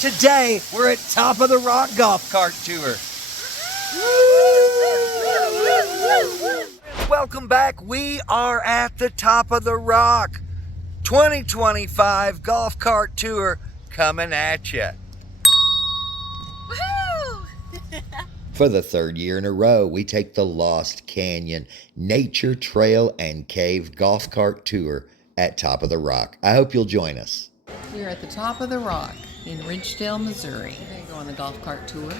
Today, we're at Top of the Rock Golf Cart Tour. Welcome back. We are at the Top of the Rock 2025 Golf Cart Tour coming at you. For the third year in a row, we take the Lost Canyon Nature Trail and Cave Golf Cart Tour at Top of the Rock. I hope you'll join us. We're at the Top of the Rock in Ridgedale, Missouri. We're going to go on the golf cart tour,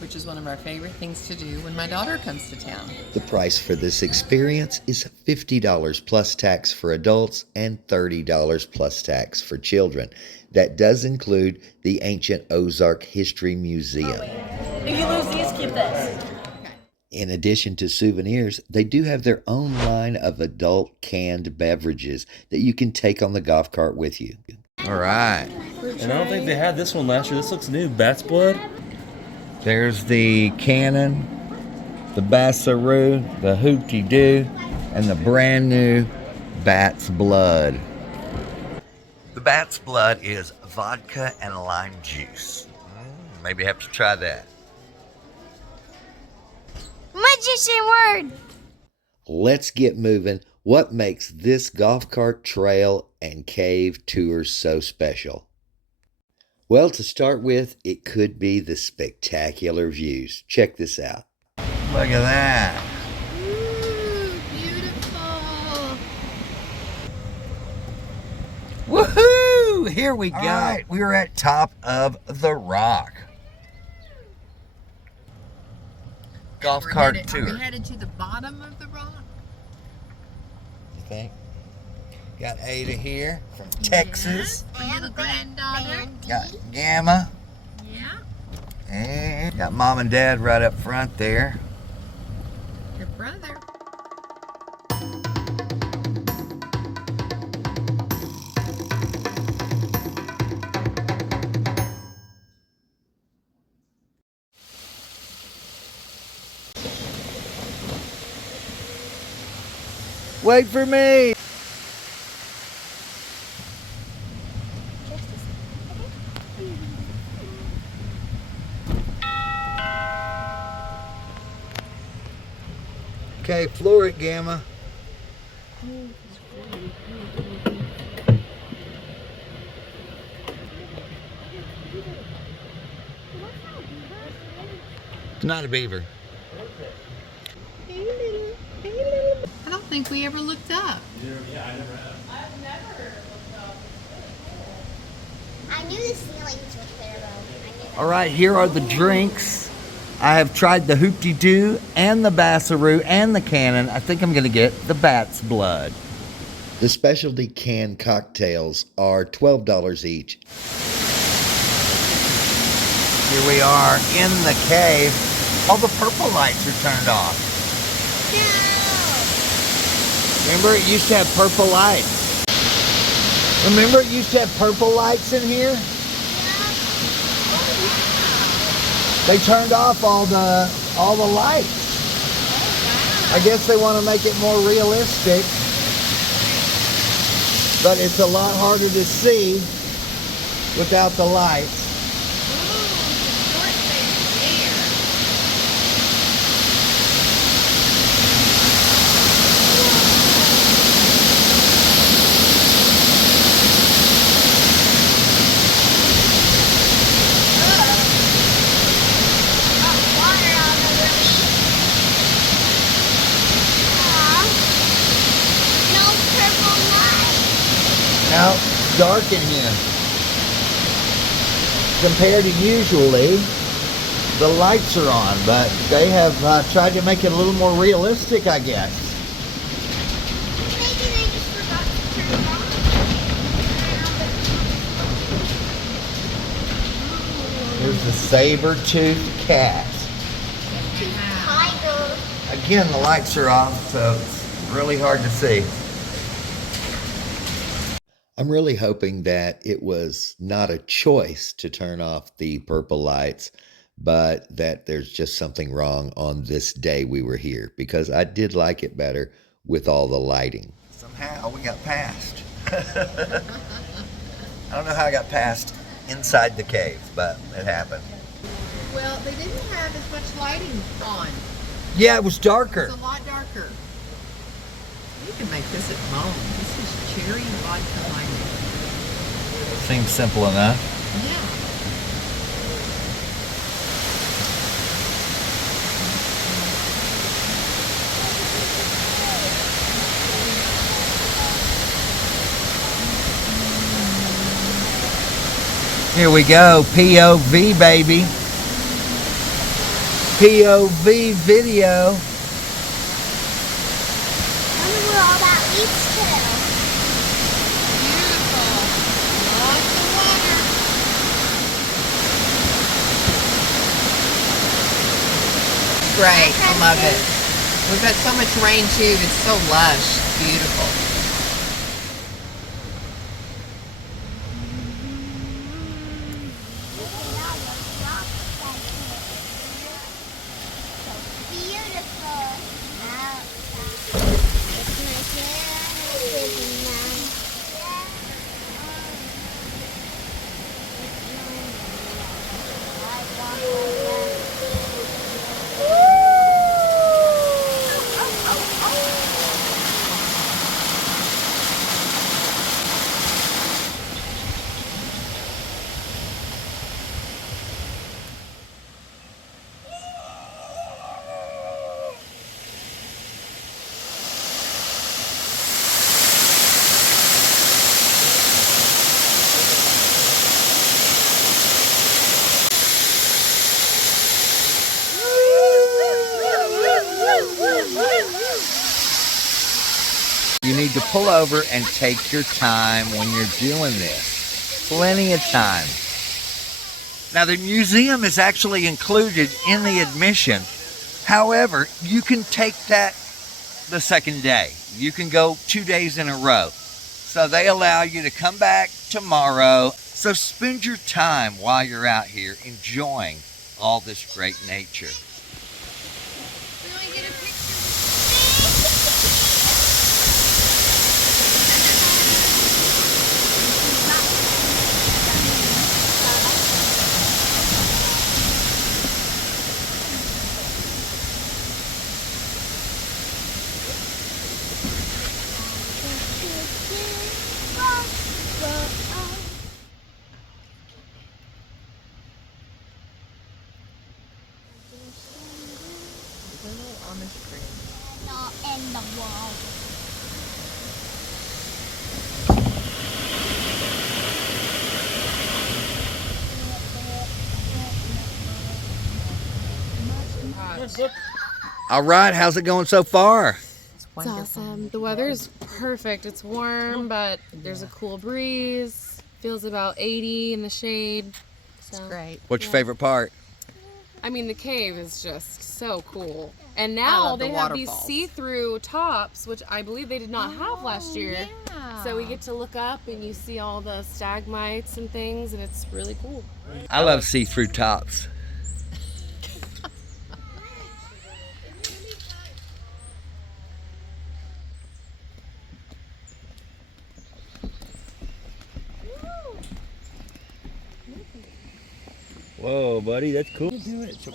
which is one of our favorite things to do when my daughter comes to town. The price for this experience is $50 plus tax for adults and $30 plus tax for children. That does include the Ancient Ozark History Museum. If you lose these, keep this. In addition to souvenirs, they do have their own line of adult canned beverages that you can take on the golf cart with you. All right. And I don't think they had this one last year. This looks new. Bat's Blood. There's the Cannon, the Bassaroo, the Hoop-Dee-Doo, and the brand new Bat's Blood. The Bat's Blood is vodka and lime juice. Maybe have to try that. Magician word. Let's get moving. What makes this golf cart trail and cave tour so special? Well, to start with, it could be the spectacular views. Check this out. Look at that. Ooh, beautiful. Woohoo! Here we go. All right. We're at Top of the Rock. Golf cart tour. Are we headed to the bottom of the rock? You think? Got Ada here from Texas. My little granddaughter. Got Gamma. Yeah. And got Mom and Dad right up front there. Your brother. Wait for me. Okay, floor it, Gamma. It's not a beaver. I don't think we ever looked up. Yeah, I never have. I've never looked up. I knew the ceilings were clear though. All right, here are the drinks. I have tried the Hoop-Dee-Doo and the Bassaroo and the Cannon. I think I'm going to get the Bat's Blood. The specialty canned cocktails are $12 each. Here we are in the cave. All the purple lights are turned off. Remember, it used to have purple lights. Remember, it used to have purple lights in here? They turned off all the lights. I guess they want to make it more realistic, but it's a lot harder to see without the lights. Now, it's dark in here. Compared to usually, the lights are on, but they have tried to make it a little more realistic, I guess. Maybe they just forgot to turn it on. Here's the saber-toothed cat. Tiger. Again, the lights are off, so it's really hard to see. I'm really hoping that it was not a choice to turn off the purple lights, but that there's just something wrong on this day we were here, because I did like it better with all the lighting. Somehow we got past. I don't know how I got past inside the cave, but it happened. Well, they didn't have as much lighting on. Yeah, it was darker. It's a lot darker. You can make this at home. This is cherry vodka limeade. Seems simple enough. Yeah. Here we go, POV baby. POV video. Wonder where all that leads to. Beautiful. Lots of water. Great. I love it. We've got so much rain too. It's so lush. It's beautiful. You need to pull over and take your time when you're doing this. Plenty of time. Now, the museum is actually included in the admission. However, you can take that the second day. You can go 2 days in a row. So they allow you to come back tomorrow. So spend your time while you're out here enjoying all this great nature. On the screen. Not in the wall. All right, how's it going so far? It's It's awesome. The weather is perfect. It's warm, but there's a cool breeze. Feels about 80 in the shade. So, Great. What's your favorite part? I mean, the cave is just so cool. And I now love the they have these waterfalls. see-through tops, which I believe they did not have last year. Yeah. So we get to look up and you see all the stalagmites and things, and it's really cool. I love see-through tops. Whoa, buddy, that's cool.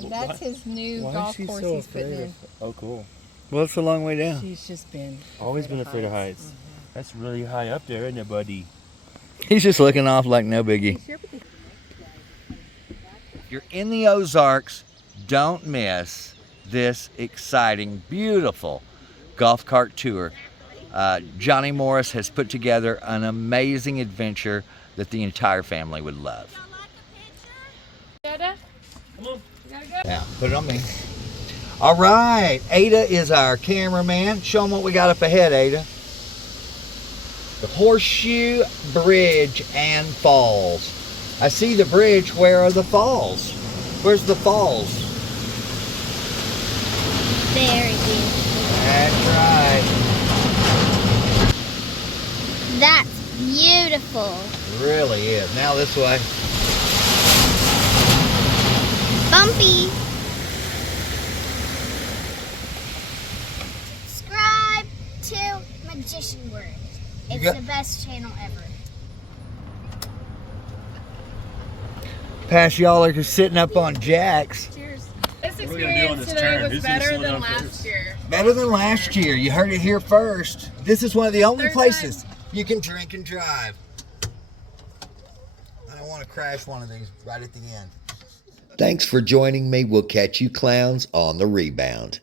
That's his new golf course he's putting in. Oh, cool. Well, it's a long way down. He's just been Always been afraid of heights. That's really high up there, isn't it, buddy? He's just looking off like no biggie. You're in the Ozarks. Don't miss this exciting, beautiful golf cart tour. Johnny Morris has put together an amazing adventure that the entire family would love. Dada? Yeah, put it on me. All right, Ada is our cameraman. Show them what we got up ahead, Ada. The Horseshoe Bridge and Falls. I see the bridge. Where are the falls? Where's the falls? Very beautiful. That's right. That's beautiful. It really is. Now this way. Bumpy. Subscribe to Magician Word. It's got- the best channel ever. Past y'all are sitting up on jacks. Cheers. This are we gonna do on experience this today turn? was Who's gonna better slow than down last first? year. Better than last year. You heard it here first. This is one of the only Third places you can drink and drive. I don't want to crash one of these right at the end. Thanks for joining me. We'll catch you clowns on the rebound.